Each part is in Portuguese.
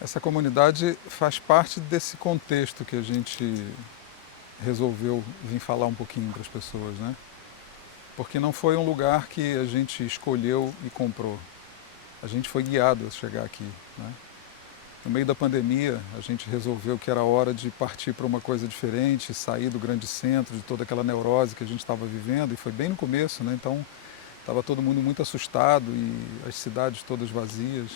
Essa comunidade faz parte desse contexto que a gente resolveu vir falar um pouquinho para as pessoas, né? Porque não foi um lugar que a gente escolheu e comprou. A gente foi guiado a chegar aqui, né? No meio da pandemia, a gente resolveu que era hora de partir para uma coisa diferente, sair do grande centro, de toda aquela neurose que a gente estava vivendo, e foi bem no começo, né? Então, estava todo mundo muito assustado e as cidades todas vazias.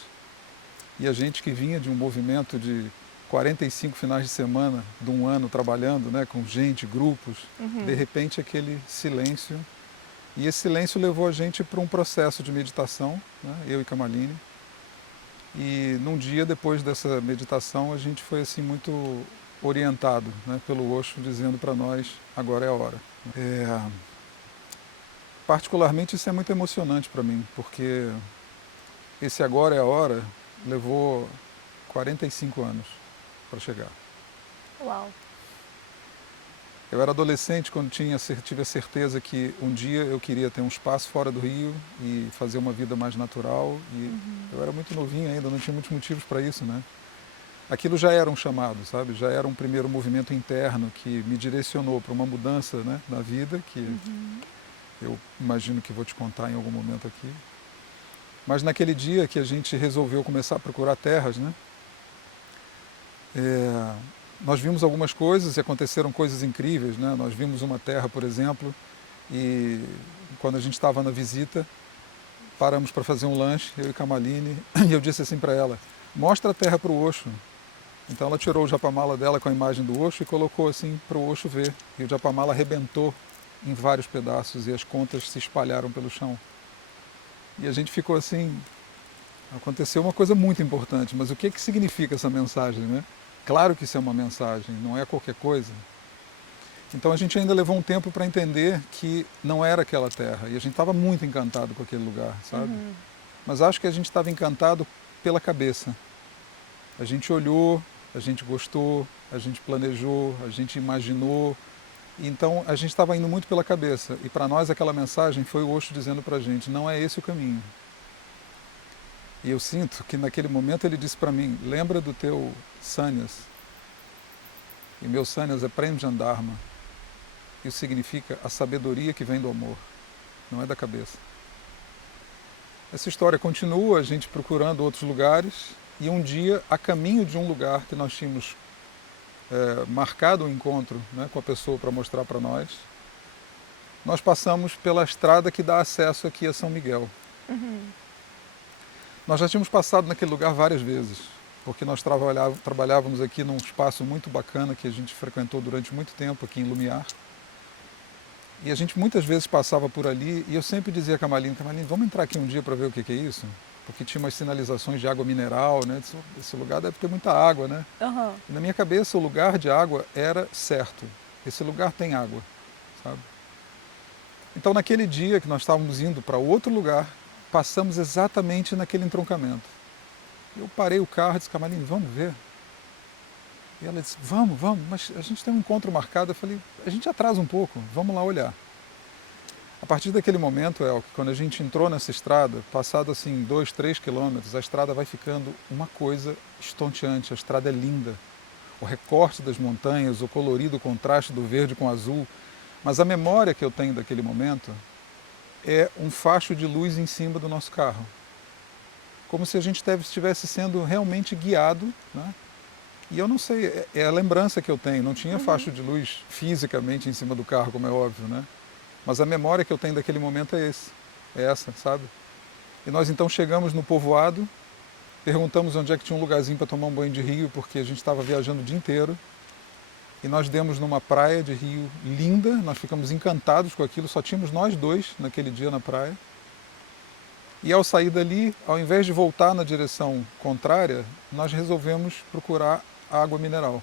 E a gente que vinha de um movimento de 45 finais de semana de um ano trabalhando, né, com gente, grupos, de Uhum. repente aquele silêncio. E esse silêncio levou a gente para um processo de meditação, né, eu e Kamaline. E num dia depois dessa meditação a gente foi assim muito orientado, né, pelo Osho dizendo para nós, agora é a hora. Particularmente isso é muito emocionante para mim, porque esse agora é a hora levou 45 anos para chegar. Uau. Eu era adolescente quando tive a certeza que um dia eu queria ter um espaço fora do Rio e fazer uma vida mais natural. E Uhum. eu era muito novinho ainda, não tinha muitos motivos para isso, né? Aquilo já era um chamado, sabe? Já era um primeiro movimento interno que me direcionou para uma mudança, né, na vida, que Uhum. eu imagino que vou te contar em algum momento aqui. Mas naquele dia que a gente resolveu começar a procurar terras, né? É, nós vimos algumas coisas e aconteceram coisas incríveis, né? Nós vimos uma terra, por exemplo, e quando a gente estava na visita, paramos para fazer um lanche, eu e Kamaline, e eu disse assim para ela, mostra a terra para o Osho. Então ela tirou o japamala dela com a imagem do Osho e colocou assim para o Osho ver. E o japamala arrebentou em vários pedaços e as contas se espalharam pelo chão. E a gente ficou assim, aconteceu uma coisa muito importante, mas o que significa essa mensagem, né? Claro que isso é uma mensagem, não é qualquer coisa. Então a gente ainda levou um tempo para entender que não era aquela terra. E a gente estava muito encantado com aquele lugar, sabe? Uhum. Mas acho que a gente estava encantado pela cabeça. A gente olhou, a gente gostou, a gente planejou, a gente imaginou. Então a gente estava indo muito pela cabeça. E para nós aquela mensagem foi o Osho dizendo para a gente, não é esse o caminho. E eu sinto que naquele momento ele disse para mim, lembra do teu sannyas. E meu sannyas é Prem Jandarma. Isso significa a sabedoria que vem do amor, não é da cabeça. Essa história continua, a gente procurando outros lugares, e um dia, a caminho de um lugar que nós tínhamos marcado o encontro, né, com a pessoa para mostrar para nós passamos pela estrada que dá acesso aqui a São Miguel. Uhum. Nós já tínhamos passado naquele lugar várias vezes, porque nós trabalhávamos aqui num espaço muito bacana que a gente frequentou durante muito tempo aqui em Lumiar. E a gente muitas vezes passava por ali e eu sempre dizia a Kamaline, vamos entrar aqui um dia para ver o que é isso? Porque tinha umas sinalizações de água mineral, né? Esse lugar deve ter muita água, né? Aham. E na minha cabeça o lugar de água era certo. Esse lugar tem água, sabe? Então naquele dia que nós estávamos indo para outro lugar, passamos exatamente naquele entroncamento. Eu parei o carro e disse, Kamaline, vamos ver? E ela disse, vamos, mas a gente tem um encontro marcado. Eu falei, a gente atrasa um pouco, vamos lá olhar. A partir daquele momento, Elke, quando a gente entrou nessa estrada, passado assim 2, 3 quilômetros, a estrada vai ficando uma coisa estonteante, a estrada é linda. O recorte das montanhas, o colorido, o contraste do verde com o azul. Mas a memória que eu tenho daquele momento é um facho de luz em cima do nosso carro. Como se a gente estivesse sendo realmente guiado, né? E eu não sei, é a lembrança que eu tenho, não tinha Uhum. facho de luz fisicamente em cima do carro, como é óbvio, né? Mas a memória que eu tenho daquele momento é essa, sabe? E nós então chegamos no povoado, perguntamos onde é que tinha um lugarzinho para tomar um banho de rio, porque a gente estava viajando o dia inteiro. E nós demos numa praia de rio linda, nós ficamos encantados com aquilo, só tínhamos nós dois naquele dia na praia. E ao sair dali, ao invés de voltar na direção contrária, nós resolvemos procurar água mineral.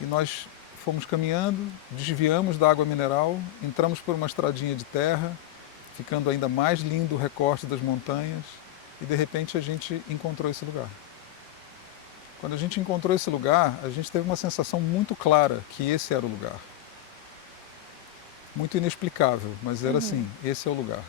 E nós fomos caminhando, desviamos da água mineral, entramos por uma estradinha de terra, ficando ainda mais lindo o recorte das montanhas, e de repente a gente encontrou esse lugar. Quando a gente encontrou esse lugar, a gente teve uma sensação muito clara que esse era o lugar. Muito inexplicável, mas era assim, Uhum. esse é o lugar.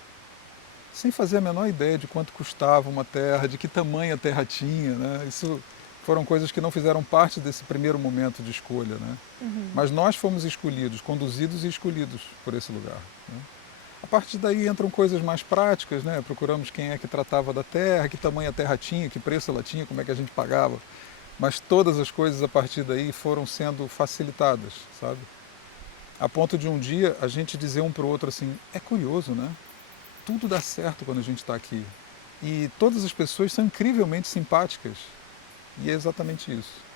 sem fazer a menor ideia de quanto custava uma terra, de que tamanho a terra tinha, né? Isso foram coisas que não fizeram parte desse primeiro momento de escolha, né? Uhum. Mas nós fomos escolhidos, conduzidos e escolhidos por esse lugar, né? A partir daí entram coisas mais práticas, né? Procuramos quem é que tratava da terra, que tamanho a terra tinha, que preço ela tinha, como é que a gente pagava. Mas todas as coisas a partir daí foram sendo facilitadas, sabe? A ponto de um dia a gente dizer um para o outro assim, é curioso, né? Tudo dá certo quando a gente está aqui. E todas as pessoas são incrivelmente simpáticas. E é exatamente isso.